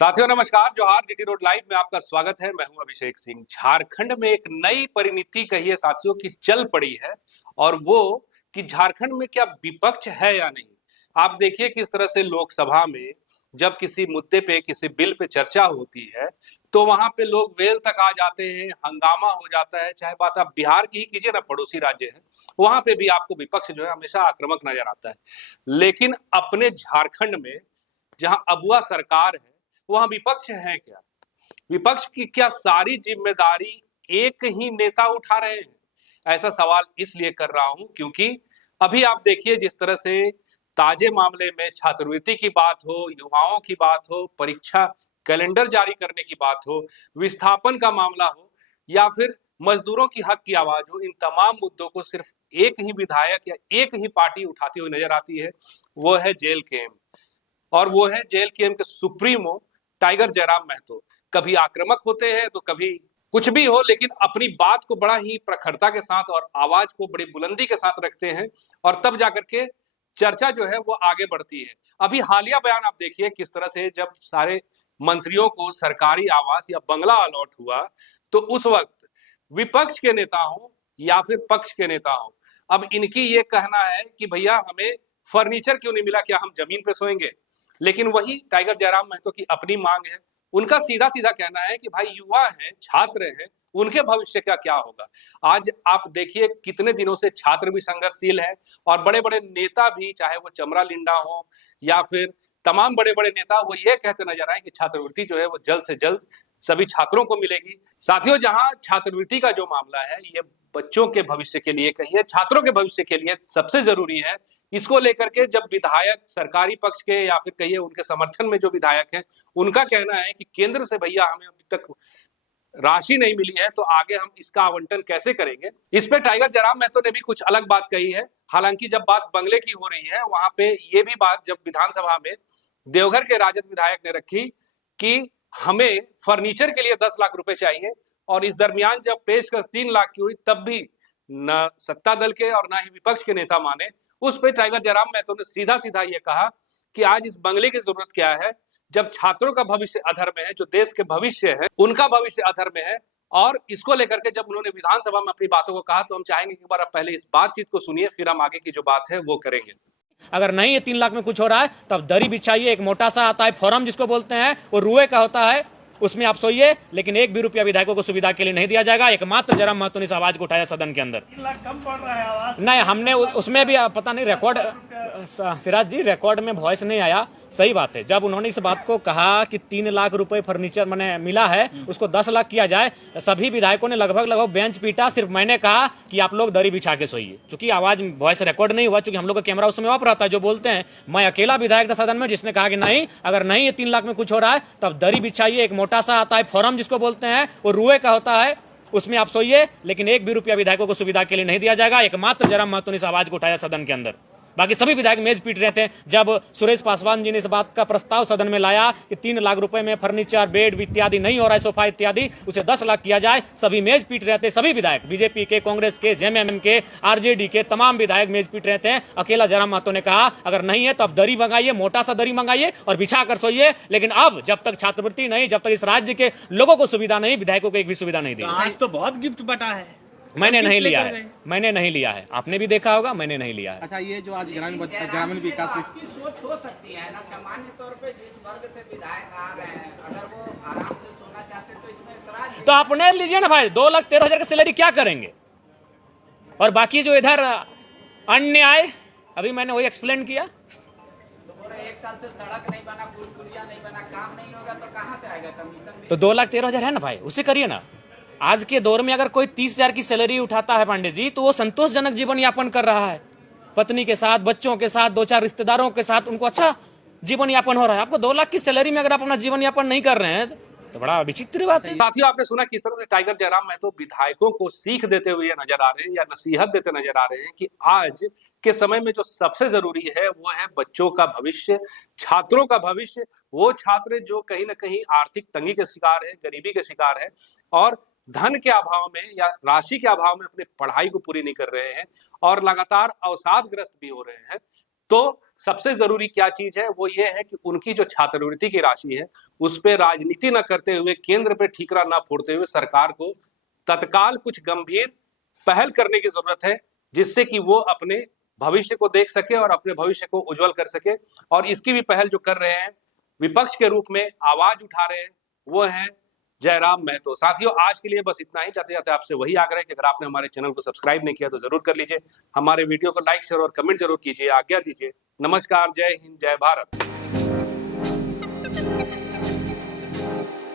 साथियों नमस्कार, जोहार। जीटी रोड लाइव में आपका स्वागत है। मैं हूं अभिषेक सिंह। झारखंड में एक नई परिनीति कहिए साथियों की चल पड़ी है, और वो कि झारखंड में क्या विपक्ष है या नहीं। आप देखिए किस तरह से लोकसभा में जब किसी मुद्दे पे, किसी बिल पे चर्चा होती है, तो वहां पे लोग वेल तक आ जाते हैं, हंगामा हो जाता है। चाहे बात आप बिहार की ही कीजिए ना, पड़ोसी राज्य है, वहां पे भी आपको विपक्ष जो है हमेशा आक्रामक नजर आता है। लेकिन अपने झारखंड में जहां अबुआ सरकार है, वहां विपक्ष है क्या? विपक्ष की क्या सारी जिम्मेदारी एक ही नेता उठा रहे हैं? ऐसा सवाल इसलिए कर रहा हूं क्योंकि अभी आप देखिए जिस तरह से ताजे मामले में छात्रवृत्ति की बात हो, युवाओं की बात हो, परीक्षा कैलेंडर जारी करने की बात हो, विस्थापन का मामला हो, या फिर मजदूरों की हक की आवाज हो, इन तमाम मुद्दों को सिर्फ एक ही विधायक या एक ही पार्टी उठाती हुई नजर आती है। वो है जेल के एम, और वो है जेल के एम के सुप्रीमो टाइगर जयराम महतो। कभी आक्रामक होते हैं तो कभी कुछ भी हो, लेकिन अपनी बात को बड़ा ही प्रखरता के साथ और आवाज को बड़ी बुलंदी के साथ रखते हैं, और तब जाकर के चर्चा जो है वो आगे बढ़ती है। अभी हालिया बयान आप देखिए किस तरह से जब सारे मंत्रियों को सरकारी आवास या बंगला अलॉट हुआ, तो उस वक्त विपक्ष के नेता हो या फिर पक्ष के नेता हो, अब इनकी ये कहना है कि भैया हमें फर्नीचर क्यों नहीं मिला, क्या हम जमीन पे सोएंगे? लेकिन वही टाइगर जयराम महतो की अपनी मांग है। उनका सीधा सीधा कहना है कि भाई युवा हैं, छात्र हैं, उनके भविष्य का क्या होगा। आज आप देखिए कितने दिनों से छात्र भी संघर्षशील है, और बड़े बड़े नेता भी, चाहे वो चमरा लिंडा हो या फिर तमाम बड़े बड़े नेता, वो ये कहते नजर आए कि छात्रवृत्ति जो है वो जल्द से जल्द सभी छात्रों को मिलेगी। साथियों, जहां छात्रवृत्ति का जो मामला है, ये बच्चों के भविष्य के लिए कहिए, छात्रों के भविष्य के लिए सबसे जरूरी है। इसको लेकर के जब विधायक सरकारी पक्ष के या फिर कहिए उनके समर्थन में जो विधायक हैं, उनका कहना है कि केंद्र से भैया हमें अभी तक राशि नहीं मिली है, तो आगे हम इसका आवंटन कैसे करेंगे। इस पे टाइगर जयराम महतो ने भी कुछ अलग बात कही है। हालांकि जब बात बंगले की हो रही है, वहां पे ये भी बात जब विधानसभा में देवघर के राजद विधायक ने रखी कि हमें फर्नीचर के लिए 10 लाख रुपए चाहिए, और इस दरमियान जब पेशकश 3 लाख की हुई, तब भी न सत्ता दल के और ना ही विपक्ष के नेता माने। उस पर टाइगर जयराम महतो ने सीधा सीधा ये कहा कि आज इस बंगले की जरूरत क्या है, जब छात्रों का भविष्य अधर में है, जो देश के भविष्य है उनका भविष्य अधर में है। और इसको लेकर के जब उन्होंने विधानसभा में अपनी बातों को कहा, तो हम चाहेंगे कि एक बार आप पहले इस बातचीत को सुनिए, फिर हम आगे की जो बात है वो करेंगे। अगर नहीं ये 3 लाख में कुछ हो रहा है तो अब दरी बिछाइए। एक मोटा सा आता है फॉर्म जिसको बोलते हैं, वो रुए का होता है, उसमें आप सोइए, लेकिन एक भी रुपया विधायकों को सुविधा के लिए नहीं दिया जाएगा। एकमात्र जयराम महतो ने इस आवाज को उठाया सदन के अंदर। 3 लाख कम पड़ रहा है आवाज। नहीं, हमने उसमें भी पता नहीं रिकॉर्ड, सिराज जी रिकॉर्ड में वॉइस नहीं आया। सही बात है, जब उन्होंने इस बात को कहा कि 3 लाख रुपए फर्नीचर मैंने मिला है, उसको 10 लाख किया जाए, सभी विधायकोों ने लगभग बेंच पीटा। सिर्फ मैंने कहा कि आप लोग दरी बिछा के सोइए, चूंकि आवाज वॉइस रिकॉर्ड नहीं हुआ, चूंकि हम लोग का कैमरा उसमें ऑफ रहता है। जो बोलते हैं, मैं अकेला विधायक था सदन में जिसने कहा कि नहीं, अगर नहीं ये 3 लाख में कुछ हो रहा है तब दरी बिछाइए। एक मोटा सा आता है फॉर्म जिसको बोलते हैं, वो रुए का होता है, उसमें आप सोइए, लेकिन एक भी रुपया विधायकों को सुविधा के लिए नहीं दिया जाएगा। एकमात्र जयराम महतो ने इस आवाज को उठाया सदन के अंदर। बाकी सभी विधायक मेज पीट रहे थे। जब सुरेश पासवान जी ने इस बात का प्रस्ताव सदन में लाया कि 3 लाख रुपए में फर्नीचर, बेड इत्यादि नहीं हो रहा है, सोफा इत्यादि, उसे 10 लाख किया जाए, सभी मेज पीट रहे थे। सभी विधायक, बीजेपी के, कांग्रेस के, जेएमएम के, आरजेडी के, तमाम विधायक मेज पीट रहे थे। अकेला जयराम महतो ने कहा अगर नहीं है तो अब दरी मंगाइए, मोटा सा दरी मंगाइए और बिछा कर सोइए। लेकिन अब जब तक छात्रवृत्ति नहीं, जब तक इस राज्य के लोगों को सुविधा नहीं, विधायकों को एक भी सुविधा नहीं दी। आज तो बहुत गिफ्ट बटा है। मैंने नहीं लिया है, मैंने नहीं लिया है, आपने भी देखा होगा, मैंने नहीं लिया है। अच्छा, ये जो आज ग्रामीण विकास में आपकी सोच हो सकती है ना, सामान्य तौर पे जिस वर्ग से विधायक आ रहे हैं, अगर वो आराम से सोना चाहते तो इसमें इतराज तो अपने लीजिए ना भाई, 2,13,000 की सैलरी क्या करेंगे? और बाकी जो इधर अन्य आए, अभी मैंने वही एक्सप्लेन किया। तो बोले 1 साल से सड़क नहीं बना, पुल पुलिया नहीं बना, काम नहीं होगा तो कहाँ से आएगा कमीशन? तो 2,13,000 है ना भाई, उसे करिए ना। आज के दौर में अगर कोई 30,000 की सैलरी उठाता है पांडे जी, तो वो संतोषजनक जीवन यापन कर रहा है, पत्नी के साथ, बच्चों के साथ, 2-4 रिश्तेदारों के साथ, उनको अच्छा जीवन यापन हो रहा है। आपको 2 लाख की सैलरी में अगर आप अपना जीवन यापन नहीं कर रहे हैं तो बड़ा विचित्र बात है। साथियों, आपने सुना किस तरह से टाइगर जयराम महतो विधायकों को सीख देते हुए नजर आ रहे हैं, या नसीहत देते नजर आ रहे हैं कि आज के समय में जो सबसे जरूरी है वो है बच्चों का भविष्य, छात्रों का भविष्य। वो छात्र जो कहीं ना कहीं आर्थिक तंगी के शिकार है, गरीबी के शिकार है, और धन के अभाव में या राशि के अभाव में अपनी पढ़ाई को पूरी नहीं कर रहे हैं, और लगातार अवसादग्रस्त भी हो रहे हैं। तो सबसे जरूरी क्या चीज है, वो ये है कि उनकी जो छात्रवृत्ति की राशि है उस पर राजनीति न करते हुए, केंद्र पे ठीकरा न फोड़ते हुए सरकार को तत्काल कुछ गंभीर पहल करने की जरूरत है, जिससे कि वो अपने भविष्य को देख सके और अपने भविष्य को उज्जवल कर सके। और इसकी भी पहल जो कर रहे हैं, विपक्ष के रूप में आवाज उठा रहे हैं, वो है जयराम महतो। साथियों, आज के लिए बस इतना ही। जाते जाते आपसे वही आग्रह है कि अगर आपने हमारे चैनल को सब्सक्राइब नहीं किया तो जरूर कर लीजिए, हमारे वीडियो को लाइक शेयर और कमेंट जरूर कीजिए। आज्ञा दीजिए। नमस्कार, जय हिंद, जय भारत।